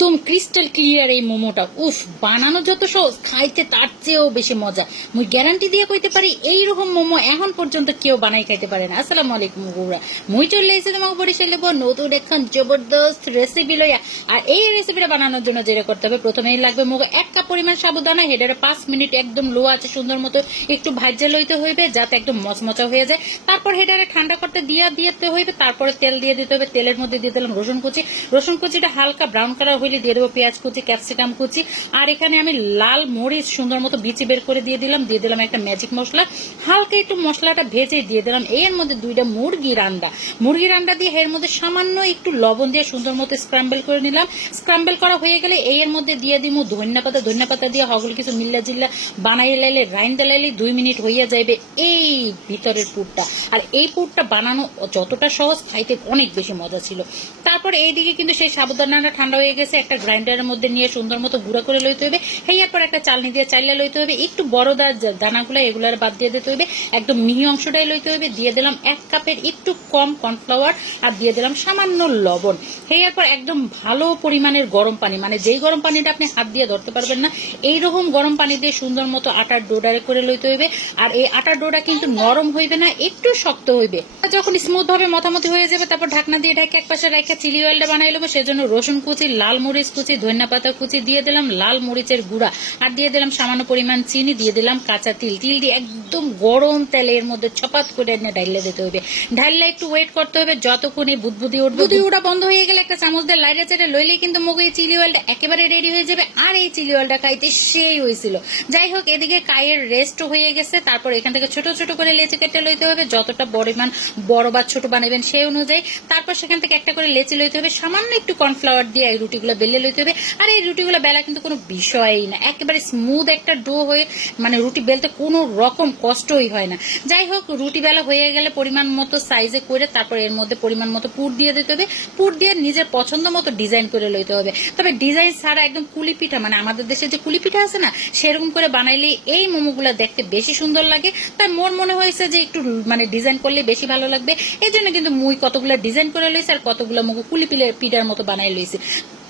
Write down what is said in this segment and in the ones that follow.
একদম crystal clear এই মোমোটা। উফ, বানানো যত সহজ, খাইতে তার চেয়েও বেশি মজা। মুই গ্যারান্টি দিয়ে কইতে পারি এই রকম মোমো এখন পর্যন্ত কেউ বানাই খাইতে পারে না। আসসালামু আলাইকুম, বউরা। মুই চলে এসে তোমাকে বরিশাল লেবো, নতুন এখন জবরদস্ত রেসিপি লইয়া। আর এই রেসিপিটা বানানোর জন্য যেটা করতে হবে, প্রথমেই লাগবে মুগ, এক কাপ পরিমাণ সাবুদানা হেডারে পাঁচ মিনিট একদম লো আছে, সুন্দর মতো একটু ভাজ্যা লইতে হইবে, যাতে একদম মচমচা হয়ে যায়। তারপর হেডারে ঠান্ডা করতে দিয়া দিতে হইবে, তারপরে তেল দিয়ে দিতে হবে, তেলের মধ্যে দিয়ে দিলাম রসুন কুচি। রসুন কুচিটা হালকা ব্রাউন কালার হইলে দিয়ে দেবো, পেঁয়াজ কুচি, ক্যাপসিকাম কুচি। আর এখানে আমি লাল মরিচ সুন্দর মতো বিচি বের করে দিয়ে দিলাম দিয়ে দিলাম একটা ম্যাজিক মশলা। হালকা একটু মশলাটা ভেজে দিয়ে দিলাম। এর মধ্যে দুইটা মুরগির আন্ডা মুরগির আন্ডা দিয়ে এর মধ্যে সামান্য একটু লবণ দিয়ে সুন্দর মতো স্ক্রাম্বল করে নিলাম। স্ক্রাম্বল করা হয়ে গেলে এর মধ্যে দিয়ে দিব ধনিয়া পাতা। ধনিয়া পাতা দিয়ে হগল কিছু মিল্লা জিল্লা বানাই লাইলে, রাইন লাইলে দুই মিনিট হইয়া যাইবে এই ভিতরের পুরটা। আর এই পুরটা বানানো যতটা সহজ, খাইতে অনেক বেশি মজা ছিল। তারপর এইদিকে কিন্তু সেই সাবধানটা ঠান্ডা হয়ে গেছে। একটা গ্রাইন্ডারের মধ্যে নিয়ে সুন্দর মতো গুঁড়া করে লইতে হবে হেয়ার পর একটা চালনি দিয়ে চাইলে লইতে হবে একটু বড় দা দানাগুলো এগুলার বাদ দিয়ে দিতে হবে একদম মিহি অংশটাই লইতে হবে দিয়ে দিলাম এক কাপের একটু কম কর্নফ্লাওয়ার আর দিয়ে দিলাম সামান্য লবণ। হেয়ার পর একদম ভালো পরিমাণের গরম পানি মানে যেই গরম পানিটা আপনি হাত দিয়ে ধরতে পারবেন না, এইরকম গরম পানি দিয়ে সুন্দর মতো আটার ডোডারে করে লইতে হইবে। আর এই আটার ডোটা কিন্তু নরম হইবে না, একটু শক্ত হইবে। যখন স্মুথ ভাবে মতামতি হয়ে যাবে, তারপর ঢাকনা দিয়ে ঢাকে এক পাশে রেখে চিলি অয়েলটা বানাই নেব সেজন্য রসুন কুচি, লাল মরিচ কুচি, ধনিয়া পাতা কুচি দিয়ে দিলাম, লাল মরিচের গুঁড়া। আর দিয়ে দিলাম সামান্য পরিমাণ চিনি, দিয়ে দিলাম কাঁচা তিল। তিল দিয়ে একদম গরম তেলের মধ্যে ছপাত করে এনে ঢাইলে দিতে হবে। ঢাইলে একটু ওয়েট করতে হবে, যতক্ষণ এই বুদবুদি উঠবে। বুদি উঠা বন্ধ হয়ে গেলে একটা চামচ দিয়ে লাইটে চেটে লইলেই কিন্তু মুগে এই চিলি অয়েলটা একেবারে রেডি হয়ে যাবে। আর এই চিলি অয়েলটা খাইতে সেই হয়েছিল। যাই হোক, এদিকে কায়ের রেস্ট হয়ে গেছে। তারপর এখান থেকে ছোট ছোট করে লেচি কেটে লইতে হবে। যতটা পরিমাণ বড় বা ছোট বানাবেন সেই অনুযায়ী। তারপর সেখান থেকে একটা করে লেচি লইতে হবে। সামান্য একটু কর্নফ্লাওয়ার দিয়ে এই রুটিগুলো বেলে লইতে হবে আর এই রুটিগুলো বেলা কিন্তু কোনো বিষয়ই না। একেবারে স্মুথ একটা ডো হয়ে মানে রুটি বেলতে কোনো রকম কষ্টই হয় না। যাই হোক, রুটি বেলা হয়ে গেলে পরিমাণ মতো সাইজে করে তারপর এর মধ্যে পরিমাণ মতো পুর দিয়ে দিতে হবে। পুর দিয়ে নিজের পছন্দ মতো ডিজাইন করে লইতে হবে। তবে ডিজাইন ছাড়া একদম কুলি পিঠা মানে আমাদের দেশে যে কুলি পিঠা আছে না, সেরকম করে বানাইলে এই মোমোগুলো দেখতে বেশি সুন্দর লাগে। তাই মোর মনে হয়েছে যে একটু মানে ডিজাইন করলে বেশি ভালো লাগবে। এই জন্য কিন্তু মুই কতগুলো ডিজাইন করে লইছি আর কতগুলো মুগু কুলি পিঠার মতো বানাই লইছি।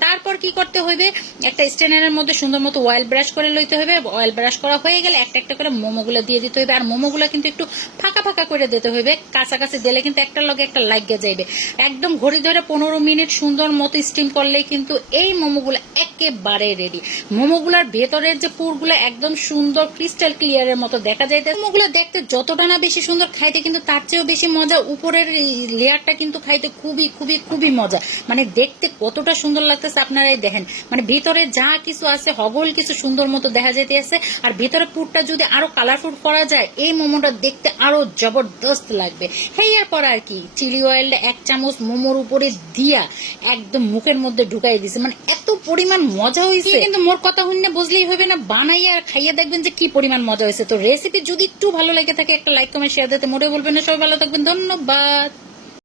তারপর কি করতে হবে একটা স্ট্যান্ডারের মধ্যে সুন্দর মতো অয়েল ব্রাশ করে লইতে হবে অয়েল ব্রাশ করা হয়ে গেলে একটা একটা করে মোমোগুলো দিয়ে দিতে হবে আর মোমোগুলো কিন্তু একটু ফাঁকা ফাঁকা করে দিতে হবে কাছাকাছি দিলে কিন্তু একটার লগে একটা লাগিয়ে যাইবে। একদম ঘড়ি ধরে পনেরো মিনিট সুন্দর মতো স্টিম করলেই কিন্তু এই মোমোগুলো একেবারে রেডি মোমোগুলোর ভেতরের যে পুরগুলো একদম সুন্দর ক্রিস্টাল ক্লিয়ারের মতো দেখা যায় মোমোগুলো দেখতে যতটা না বেশি সুন্দর, খাইতে কিন্তু তার চেয়েও বেশি মজা। উপরের লেয়ারটা কিন্তু খাইতে খুবই খুবই খুবই মজা। মানে দেখতে কতটা সুন্দর লাগতেছে আপনারাই দেখেন। মানে ভিতরে যা কিছু আছে হগল কিছু সুন্দর মতো দেখা যেতে আছে আর ভিতরে পুরটা যদি আরও কালারফুল করা যায় এই মোমোটা দেখতে আরও জবরদস্ত লাগবে। হেয়ার পর আর কি চিলি অয়েলটা এক চামচ মোমোর উপরে দিয়া একদম মুখের মধ্যে ঢুকাই দিছে। মানে এত পরিমাণ মজা হয়েছে কিন্তু মোর কথা শুনলে বুঝলেই হবে না বানাইয়া আর খাইয়া দেখবেন যে কি পরিমাণ মজা হয়েছে তো রেসিপি যদি একটু ভালো লেগে থাকে একটা লাইক কমেন্ট শেয়ার দিতে মোটে বলবেন না। সবাই ভালো থাকবেন ধন্যবাদ।